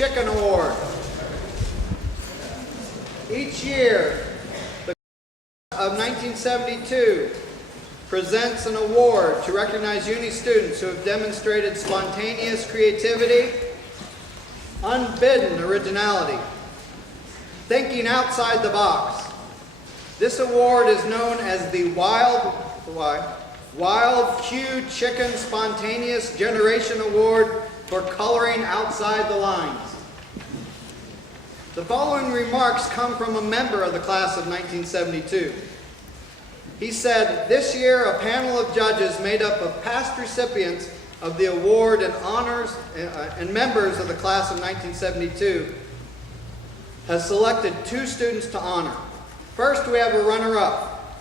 Chicken Award. Each year, the class of 1972 presents an award to recognize uni students who have demonstrated spontaneous creativity, unbidden originality, thinking outside the box. This award is known as the Wylde Q Chicken Spontaneous Generation Award for coloring outside the lines. The following remarks come from a member of the class of 1972. He said, "This year a panel of judges made up of past recipients of the award and honors and members of the class of 1972 has selected 2 students to honor. First, we have a runner-up.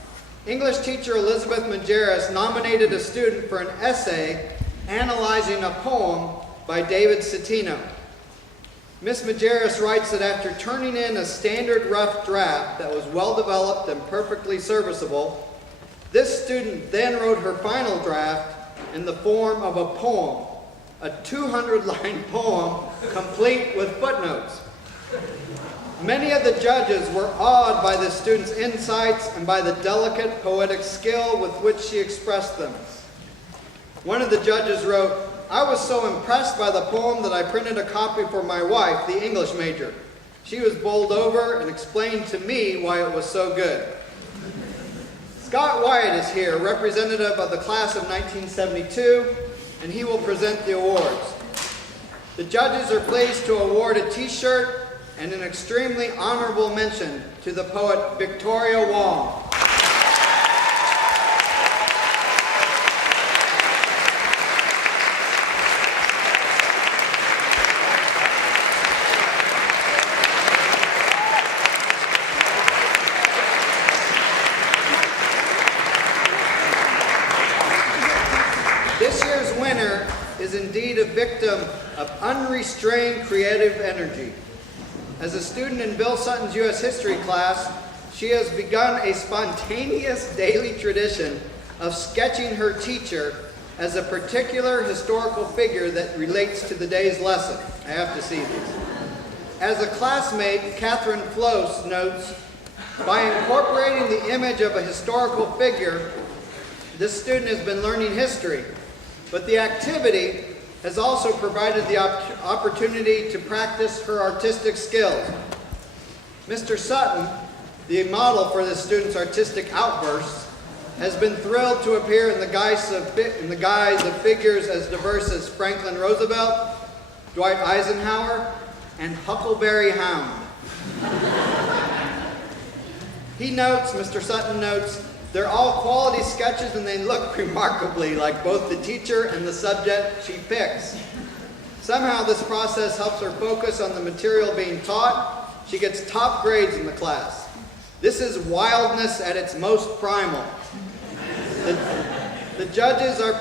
English teacher Elizabeth Majerus nominated a student for an essay analyzing a poem by David Citino. Miss Majerus writes that after turning in a standard rough draft that was well developed and perfectly serviceable, this student then wrote her final draft in the form of a poem, a 200-line poem complete with footnotes. Many of the judges were awed by the student's insights and by the delicate poetic skill with which she expressed them. One of the judges wrote, "I was so impressed by the poem that I printed a copy for my wife, the English major. She was bowled over and explained to me why it was so good." Scott Wyatt is here, representative of the class of 1972, and he will present the awards. The judges are pleased to award a t-shirt and an extremely honorable mention to the poet Victoria Wong. This year's winner is indeed a victim of unrestrained creative energy. As a student in Bill Sutton's U.S. History class, she has begun a spontaneous daily tradition of sketching her teacher as a particular historical figure that relates to the day's lesson. I have to see these. As a classmate, Catherine Flos notes, by incorporating the image of a historical figure, this student has been learning history, but the activity has also provided the opportunity to practice her artistic skills. Mr. Sutton, the model for this student's artistic outbursts, has been thrilled to appear in the guise of figures as diverse as Franklin Roosevelt, Dwight Eisenhower, and Huckleberry Hound. He notes, Mr. Sutton notes, they're all quality sketches and they look remarkably like both the teacher and the subject she picks. Somehow this process helps her focus on the material being taught. She gets top grades in the class. This is wildness at its most primal. The judges are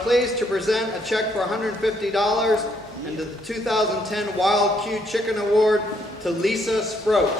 pleased to present a check for $150 and the 2010 Wylde Q Chicken Award to Lisa Sproat.